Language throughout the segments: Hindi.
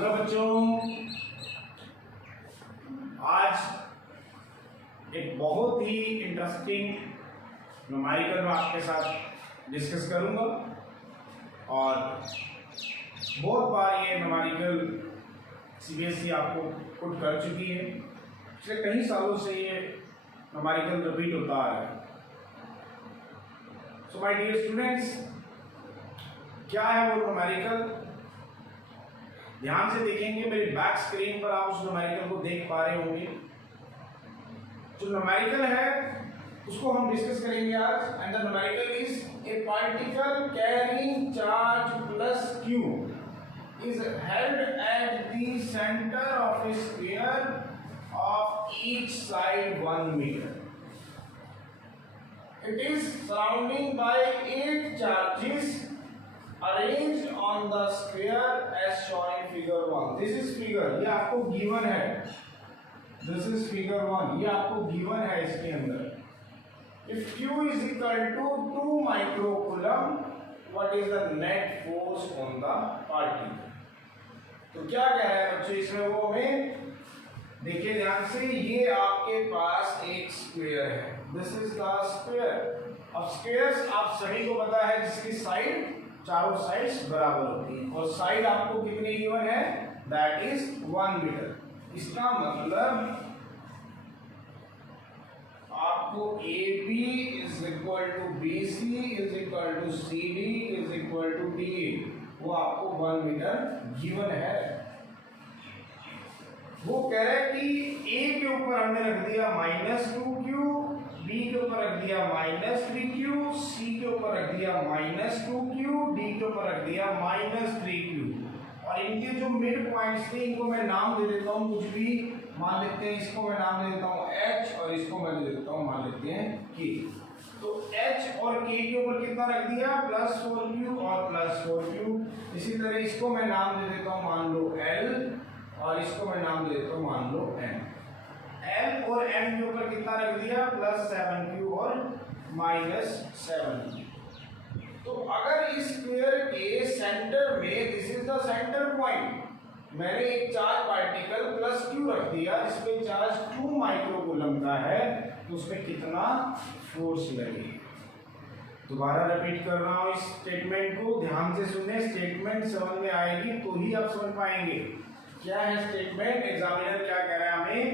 हेलो बच्चों, आज एक बहुत ही इंटरेस्टिंग न्यूमेरिकल मैं आपके साथ डिस्कस करूंगा और बहुत बार ये न्यूमेरिकल सीबीएसई आपको पुट कर चुकी है। पिछले कई सालों से ये न्यूमेरिकल रिपीट होता आ रहा है। सो माय डियर स्टूडेंट्स, क्या है वो न्यूमेरिकल? ध्यान से देखेंगे, मेरी बैक स्क्रीन पर आप उस न्यूमेरिकल को देख पा रहे होंगे। जो न्यूमेरिकल है उसको हम डिस्कस करेंगे आज। And the numerical is a particle carrying charge plus Q is held at the centre of a sphere of each side 1 metre. It is surrounding by 8 charges arranged on the sphere as shown in figure 1. This is figure, ये आपको given है. This is figure 1, ये आपको given है इसके अंदर. If Q is equal to 2 microcoulomb, what is the net force on the particle? तो क्या कह रहा है बच्चों इसमें? वो हमें देखिए ध्यान से, ये आपके पास एक स्क्वायर है. This is the square. अब स्क्वायर्स आप सभी को पता है जिसकी साइड चारों साइड्स बराबर होती हैं और साइड आपको कितनी गिवन है? That is 1 metre. इसका मतलब आपको AB is equal to BC is equal to CD is equal to DA, वो आपको 1 मीटर गिवन है. वो कह रहा है कि A के ऊपर हमने रख दिया -2Q, B के ऊपर रख दिया -3Q, C के ऊपर रख दिया -2Q, D के ऊपर रख दिया -3Q. और इनके जो मिड पॉइंट्स थे इनको मैं नाम दे देता हूँ, कुछ भी मान लेते हैं. इसको मैं नाम दे देता हूँ H और इसको मैं दे देता हूँ, मान लेते हैं K. तो H और K के ऊपर कितना रख दिया? +4Q और +4Q. इसी तरह इसको मैं नाम दे देता हूँ, मान लो L, और इसको मैं नाम दे देता हूँ, मान लो M. L और M के ऊपर कितना रख दिया? +7Q और -7Q. तो अगर इस स्क्वायर के सेंटर में, this is the centre point, मैंने एक चार्ज पार्टिकल +Q रख दिया जिसपे चार्ज 2 माइक्रोकूलम का है, तो उसमें कितना फोर्स लगेगा? दोबारा रिपीट कर रहा हूँ इस स्टेटमेंट को, ध्यान से सुने. स्टेटमेंट समझ में आएगी तो ही आप समझ पाएंगे. क्या है स्टेटमेंट? एग्जामिनर क्या कह रहा है हमें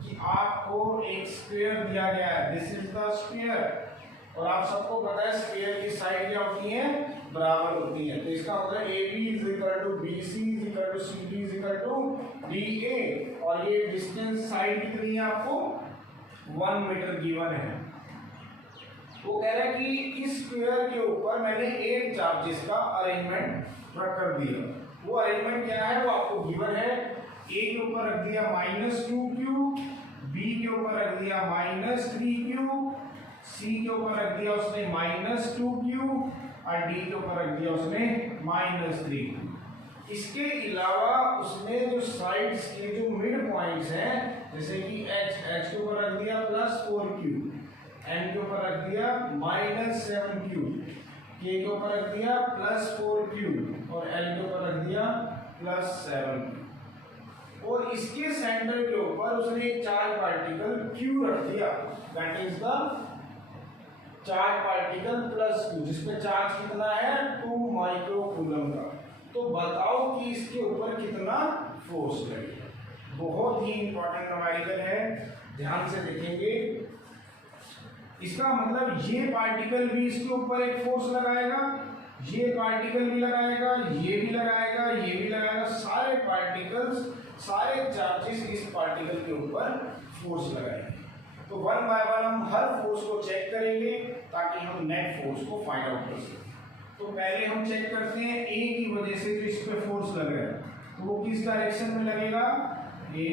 कि आपको एक स्फीयर दिया गया है. दिस इज द स्फीयर, और आप सबको पता है स्फीयर की साइड क्या होती है? बराबर होती है. तो इसका मतलब AB is equal to BC is equal to CD is equal to DA, और ये डिस्टेंस साइड कितनी है आपको? 1 मीटर गिवन है. वो कह रहा है कि इस स्क्वायर के ऊपर मैंने 8 चार्जेस का अरेंजमेंट रख कर दिया. वो अरेंजमेंट क्या है वो आपको गिवन है. A के ऊपर रख दिया -2Q, B के ऊपर रख दिया -3Q, C के ऊपर रख दिया उसने -2Q, और D के ऊपर रख दिया उसने -3Q. इसके अलावा उसने जो साइड्स के जो मिड पॉइंट्स हैं, जैसे कि H के ऊपर रख दिया +4Q, M के ऊपर रख दिया -7Q, K के ऊपर रख दिया +4Q, और L के ऊपर रख दिया +7Q. और इसके सेंटर के ऊपर उसने एक चार्ज पार्टिकल Q रख दिया. That is the charge particle +Q, जिसपे चार्ज कितना है? 2 माइक्रोकूलम का. तो बताओ कि इसके ऊपर कितना फोर्स लगेगा? बहुत ही इंपॉर्टेंट न्यूमेरिकल है, ध्यान से देखेंगे. इसका मतलब ये पार्टिकल भी इसके ऊपर एक फोर्स लगाएगा, ये पार्टिकल भी लगाएगा, ये भी लगाएगा, ये भी लगाएगा. सारे पार्टिकल्स, सारे चार्जेस इस पार्टिकल के ऊपर फोर्स लगाएंगे. तो 1 बाय 1 हम हर फोर्स को चेक करेंगे ताकि हम नेट फोर्स को फाइंड आउट कर सकें. तो पहले हम चेक करते हैं A की वजह से जो इस पे फोर्स लग रहा है, तो वो किस डायरेक्शन में लगेगा? A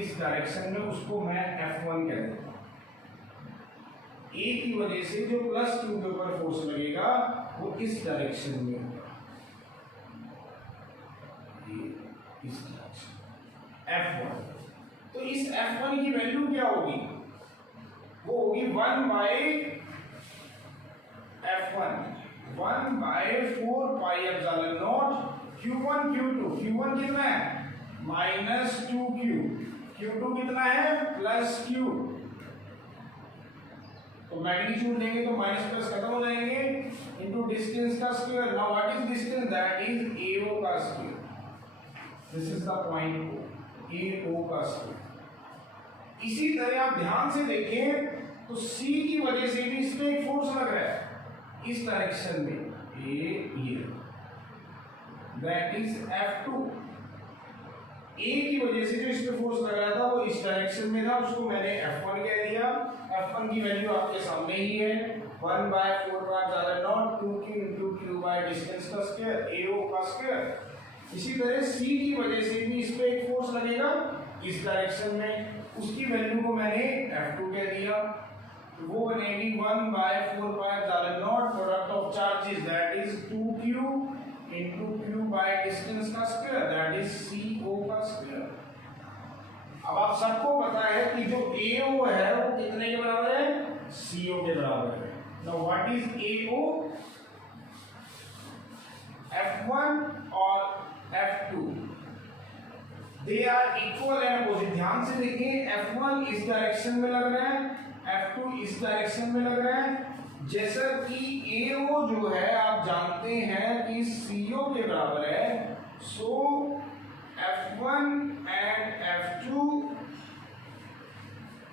इस डायरेक्शन में, उसको मैं F1 कह देता हूँ. A की वजह से जो +Q के ऊपर फोर्स लगेगा वो इस डायरेक्शन में होगा, इस डायरेक्शन F1. तो इस F1 की वैल्यू क्या होगी? वो होगी 1 bye F1, 1/4 pi epsilon not Q1 Q2, Q1 कितना है -2Q, Q2 कितना है +Q। तो मैग्नीट्यूड देंगे तो माइनस प्लस खत्म हो जाएंगे, इनटू डिस्टेंस का square. Now what is distance, that is AO का square. This is the point O, AO का स्क्वायर। इसी तरह आप ध्यान से देखें तो C की वजह से भी इसमें एक फोर्स लग रहा है इस डायरेक्शन में, ये दैट इज F2। A की वजह से जो इस पे फोर्स लग रहा था वो इस डायरेक्शन में था, उसको मैंने F1 कह दिया। F1 की वैल्यू आपके सामने ही है, 1/4 2Q into Q by distance का स्क्वायर, AO का स्क्वायर। इसी तरह C की वजह से भी इस पे एक फोर्स लगेगा इस डायरेक्शन में, उसकी वैल्यू को मैंने F2 कह दिया। वो बनेगी 1/4 product of charges that is 2Q into Q by distance का स्क्वायर दैट इज CO का स्क्वायर। अब आप सबको पता है कि जो AO है वो कितने के बराबर है, CO के बराबर है। Now what is AO, F1 और F2 they are equal and opposite. ध्यान से देखिए, F1 इस डायरेक्शन में लग रहा है, F2 इस डायरेक्शन में लग रहा है। जैसा कि AO जो है आप जानते हैं कि CO के बराबर है, सो F1 and F2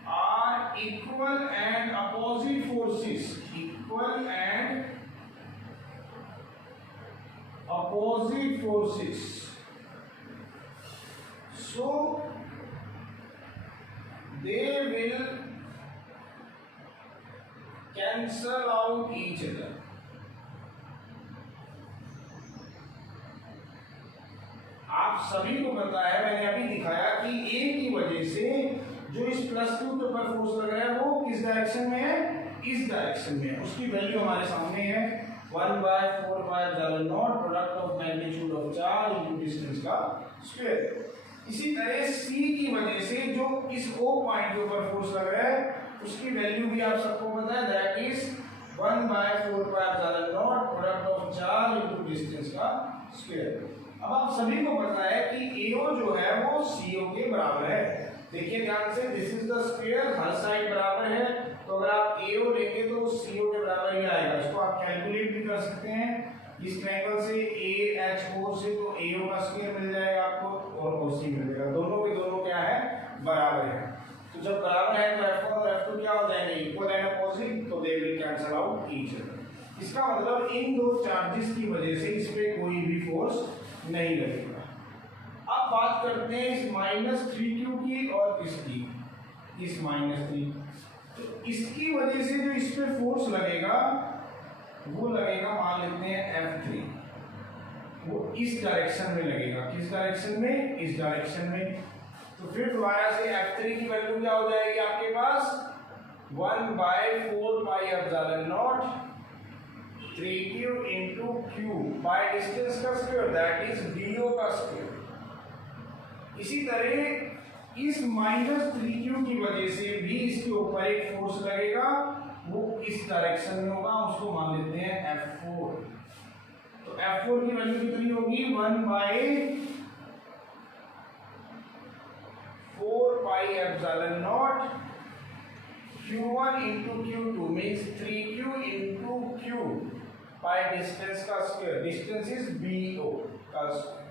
are equal and opposite forces, equal and opposite forces, so they will cancel out each other। आप सभी को पता है, मैंने अभी दिखाया कि A की वजह से जो इस +2 के ऊपर फोर्स लग रहा है वो किस डायरेक्शन में है, इस डायरेक्शन में है। उसकी वैल्यू हमारे सामने है 1/4 product of magnitude of charge into distance का स्क्वायर। इसी तरह C की वजह से जो इस O पॉइंट के ऊपर फोर्स लग रहा है उसकी वैल्यू भी आप सबको पता है, that is 1/4 product of charge into distance का स्क्वायर। अब आप सभी को पता है कि AO जो है वो CO के बराबर है। देखिए ध्यान से, this is the square, her side बराबर है, तो अगर आप AO लेंगे तो CO के बराबर ही आएगा। इसको आप कैलकुलेट भी कर सकते हैं, इस ट्रायंगल से AH4 से तो AO का स्क्वायर मिल जाएगा आपको और OC मिल जाएगा, दोनों के दोनों क्या है, बराबर है। तो जब बराबर है तो F1 और F2 क्या हो जाएंगे, इक्वल एंड अपोजिट, तो they will cancel out each other. इसका मतलब इन दो चार्जेस की वजह से इस पे कोई भी फोर्स नहीं लगेगा। अब बात करते हैं इस -3Q की और इसकी, इस -3, तो इसकी वजह से जो इस पे फोर्स लगेगा वो लगेगा, मान लेते हैं F3, वो इस डायरेक्शन में लगेगा। किस डायरेक्शन में, इस डायरेक्शन में। तो फिर दोबारा से F3 की वैल्यू क्या हो जाएगी आपके पास, 1/4 3Q into Q by distance का स्क्वायर दैट इज DO का स्क्वायर। इसी तरह इस -3Q की वजह से भी इसके ऊपर एक फोर्स लगेगा, वो इस डायरेक्शन में होगा, उसको मान लेते हैं F4। तो F4 की वैल्यू कितनी होगी, 1/4 Q1 into Q2 means 3Q into Q by distance का स्क्वायर, डिस्टेंस इज BO का स्क्वायर।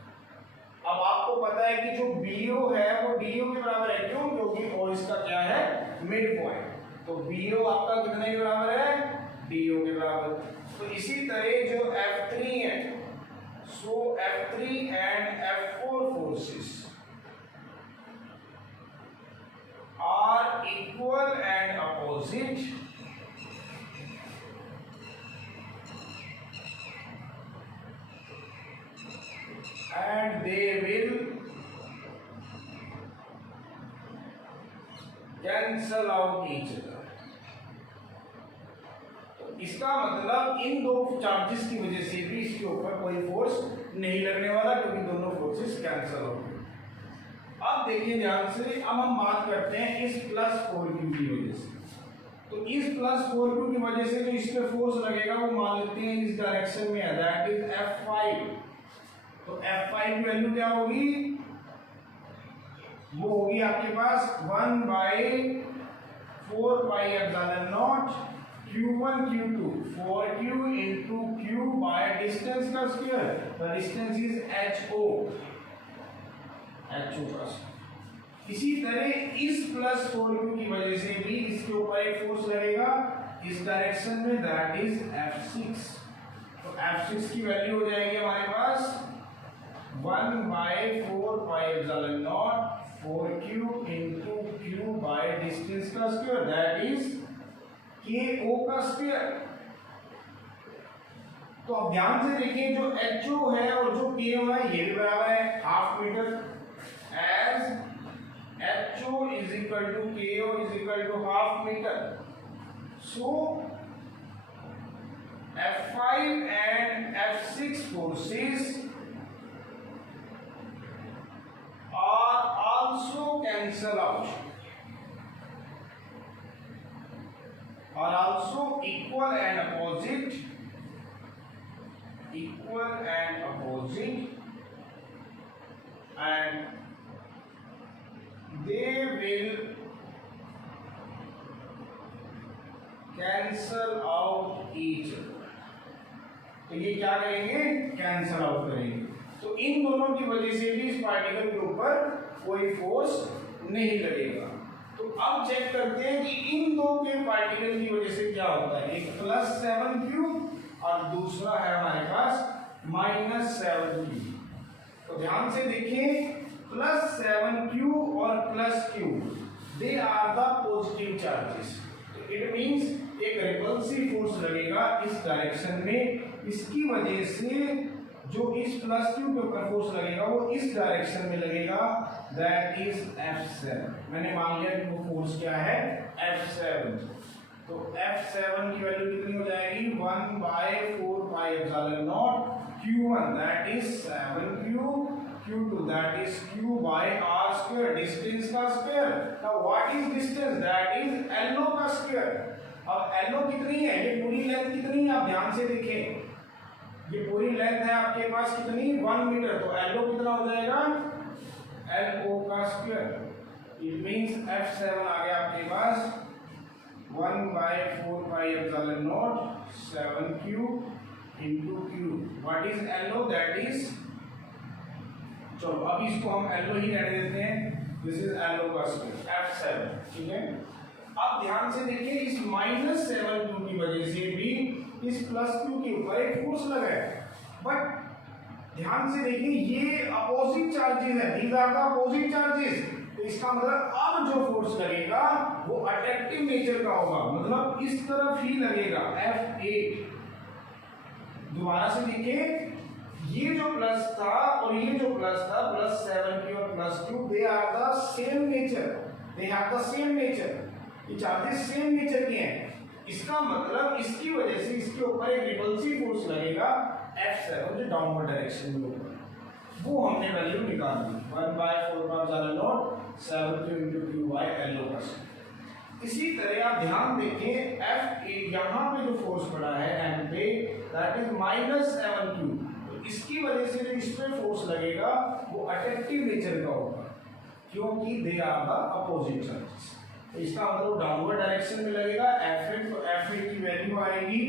अब आपको पता है कि जो BO है वो DO के बराबर है, क्यों, क्योंकि O इसका क्या है, मिड पॉइंट। तो BO आपका कितने के बराबर है, DO के बराबर। तो इसी तरह जो F3 है, सो F3 and F4 forces are equal and opposite and they will cancel out each other। इसका मतलब इन दो चार्जेस की वजह से भी इसके ऊपर कोई फोर्स नहीं लगने वाला, क्योंकि दोनों फोर्सेस कैंसिल हो गए। अब देखिए ध्यान से, अब हम बात करते हैं इस +4Q की वजह से। तो इस +4Q की वजह से जो इस पे फोर्स लगेगा वो मान लेते हैं इस डायरेक्शन में है, दैट इज F5। तो F5 की वैल्यू क्या होगी, वो होगी आपके पास 1/4πε0 Q1 Q2 4Q into Q by distance का square, the distance is HO का स्क्वायर। इसी तरह इस प्लस 4Q की वजह से भी इसके ऊपर एक फोर्स लगेगा इस डायरेक्शन में, दैट इज F6। तो F6 की वैल्यू हो जाएगी हमारे पास 1/4πε0 4Q into Q by distance का स्क्वायर, दैट इज KO का स्क्वायर। तो अब ध्यान से देखिए, जो HO है और जो KO है ये भी बराबर है half metre, as HO is equal to KO is equal to half meter. So F5 and F6 forces are also cancel out, are also equal and opposite, and they will cancel out each other। तो ये क्या करेंगे, कैंसल आउट करेंगे। तो इन दोनों की वजह से भी इस पार्टिकल के ऊपर कोई फोर्स नहीं लगेगा। तो अब चेक करते हैं कि इन दो के पार्टिकल की वजह से क्या होता है। एक +7Q और दूसरा है हमारे पास -7Q। तो ध्यान से देखें, +7Q और +Q they are the positive charges. It means एक रिपल्सिव फोर्स लगेगा इस डायरेक्शन में, इसकी वजह से जो इस +Q के ऊपर फोर्स लगेगा वो इस डायरेक्शन में लगेगा, दैट इज F7। मैंने मान लिया कि वो फोर्स क्या है, F7। तो F7 की वैल्यू कितनी हो जाएगी, 1/4πε0 Q1 that is 7Q, Q2 that is Q by R square, distance का square. now what is distance, that is LO का स्क्वायर। अब LO कितनी है, ये पूरी लेंथ कितनी है, आप ध्यान से देखें, ये पूरी लेंथ है आपके पास कितनी, 1 मीटर। तो LO कितना हो जाएगा, LO का स्क्वायर। इट मींस F7 आ गया आपके पास 1/4πε0 7Q into Q। what is LO, that is, चलो अब इसको हम LO ही रहने देते हैं, दिस इज LO का स्क्वायर F7, ठीक है। अब ध्यान से देखिए, इस -7Q की वजह से भी इस +Q के ऊपर एक फोर्स लगा है, बट ध्यान से देखिए ये अपोजिट चार्जेस है, these are the opposite charges. तो इसका मतलब अब जो फोर्स लगेगा वो अट्रैक्टिव नेचर का होगा, मतलब इस तरफ ही लगेगा, F8। दोबारा से देखिए, ये जो प्लस था और ये जो प्लस था, +7Q और +Q, they are the same nature, they have the same nature, ये चार्जेस सेम नेचर के हैं। इसका मतलब इसकी वजह से इसके ऊपर एक रिपल्सिव फोर्स लगेगा F7 जो डाउनवर्ड डायरेक्शन में होगा, वो हमने वैल्यू निकाल दी 1/4πε0 7Q into Q by LO का। इसी तरह आप ध्यान देखें, F8 यहाँ पे जो फोर्स पड़ा है M पे, दैट इज -7Q। इसकी वजह से जो इस पे फोर्स लगेगा वो अट्रैक्टिव नेचर का होगा, क्योंकि they are the opposite charges. तो इसका मतलब डाउनवर्ड डायरेक्शन में लगेगा F8। तो F8 की वैल्यू आएगी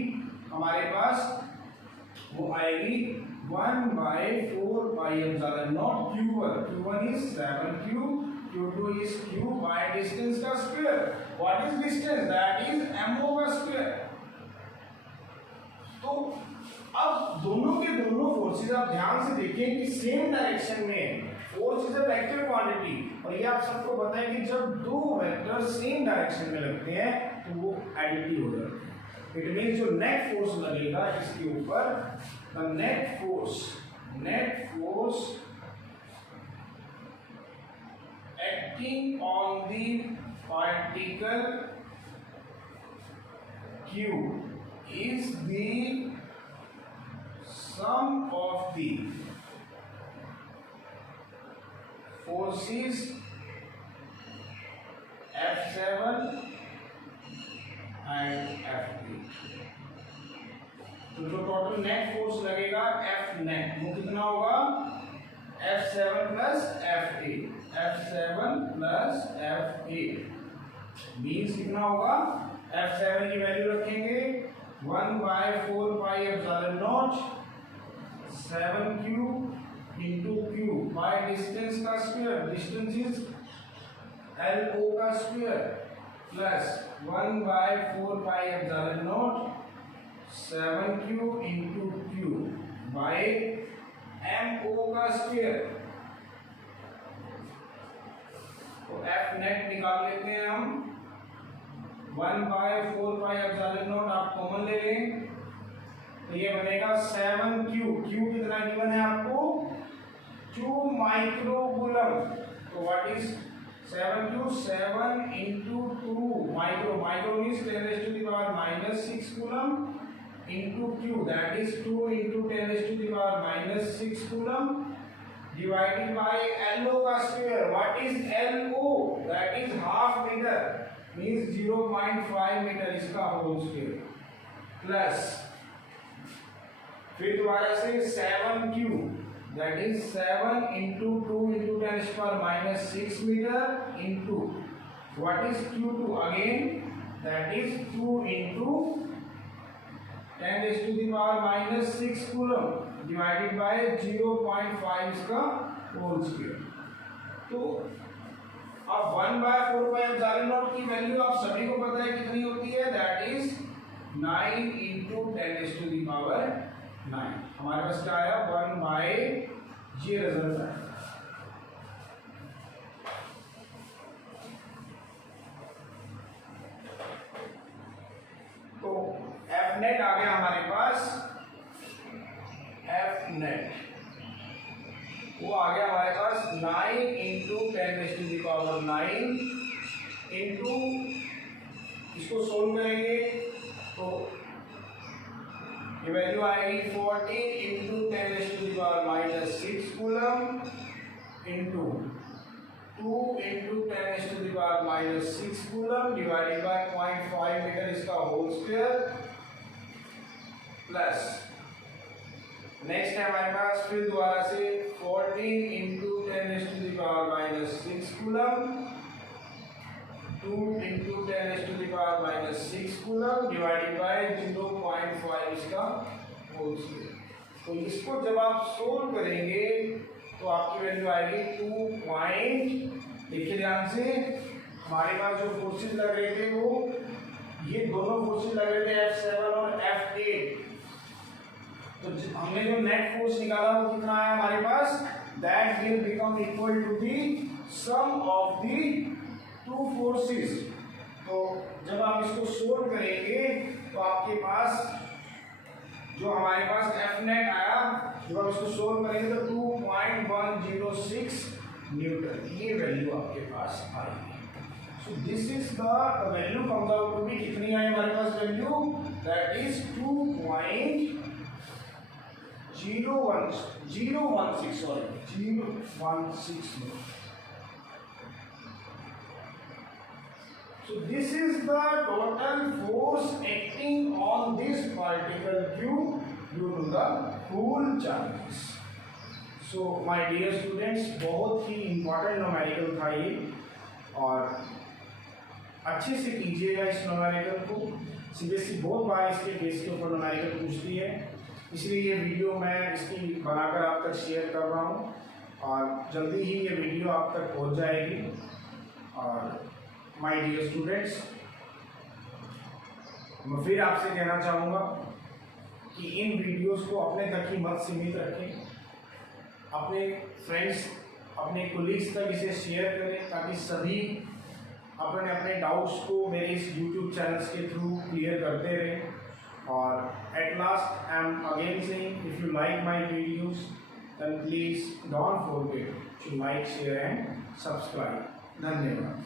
हमारे पास, वो आएगी 1/4πε0 Q1 is 7Q, Q2 is Q by distance का square. what is distance, that is MO का स्क्वायर। तो अब दोनों के दोनों फोर्सेस आप ध्यान से देखें कि सेम डायरेक्शन में, force is a vector quantity, और ये आप सबको पता है कि जब दो वेक्टर सेम डायरेक्शन में लगते हैं तो वो एडिटिव हो जाते हैं। इट मींस जो नेट फोर्स लगेगा इसके ऊपर, the net force acting on the particle Q is the sum of the forces F7 and F8। तो जो टोटल नेट फोर्स लगेगा F नेट वो कितना होगा, F7 plus F8, F7 plus F8 means कितना होगा? F7 की वैल्यू रखेंगे 1/4πε0 7q into q by distance का स्क्वायर, डिस्टेंस इज LO का square plus 1/4πε0 7q into q by MO का स्क्वायर। तो F नेट निकाल लेते हैं हम 1/4πε0 आप कॉमन ले लें तो ये बनेगा 7q, q कितना गिवन है आपको 2 माइक्रोकूलम। तो what is 7q 7 into 2 micro means 10⁻⁻6 coulomb into q that is 2 into 10⁻⁻6 coulomb divided by LO का square. What is LO? that is हाफ मीटर मींस 0.5 मीटर इसका होल स्क्वायर प्लस फिर दोबारा से 7q that is 7 into 2 into 10⁻⁻6 meter into what is q2 again that is 2 into 10⁻⁻6 coulomb divided by 0.5 इसका होल स्क्वायर। तो अब 1/4πε0 की वैल्यू आप सभी को पता है कितनी होती है, दैट इज 9 into 10⁻⁹। हमारे पास क्या आया 1/, ये रिजल्ट आया। तो F नेट आ गया हमारे पास, F नेट वो आ गया हमारे पास 9 into 10⁻⁹ इंटू इसको सोल्व करेंगे तो ये वैल्यू आएगी 14 into 10⁻⁻6 coulomb into 2 into 10⁻⁻6 coulomb divided by 0.5 metre इसका होल स्क्वायर प्लस नेक्स्ट है हमारे पास फिर दोबारा से 14 into 10⁻⁻6 coulomb 2 into 10⁻⁻6 coulomb divided by 0.5 इसका होल स्क्वायर। तो इसको जब आप सोल्व करेंगे तो आपकी वैल्यू आएगी 2 देखिए ध्यान से, हमारे पास जो फोर्सेस लग रहे थे वो ये दोनों फोर्सेस लग रहे थे F7 और F8। तो हमने जो नेट फोर्स निकाला वो कितना आया हमारे पास, that will become equal to the sum of the two forces. तो जब आप इसको सोल्व करेंगे तो आपके पास जो हमारे पास F नेट आया, जब आप इसको सोल्व करेंगे तो 2.106 न्यूटन ये वैल्यू आपके पास आएगी। So this is the value comes out to be कितनी आई हमारे पास value, that is 0.016 So this is the total force acting on this particle Q due to the Coulomb charges. So my dear students, बहुत ही important numerical था ये और अच्छे से कीजिएगा इस numerical को। CBSE बहुत बार इसके बेस के ऊपर numerical पूछती है, इसलिए ये वीडियो मैं इसकी बनाकर आप तक शेयर कर रहा हूँ और जल्दी ही ये वीडियो आप तक पहुँच जाएगी। और माय डियर स्टूडेंट्स, मैं फिर आपसे कहना चाहूँगा कि इन वीडियोस को अपने तक ही मत सीमित रखें, अपने फ्रेंड्स अपने कोलीग्स तक इसे शेयर करें ताकि सभी अपने अपने डाउट्स को मेरे इस यूट्यूब चैनल्स के थ्रू क्लियर करते रहें। और at last I am again saying, if you like my videos then please don't forget to like, share and subscribe. धन्यवाद।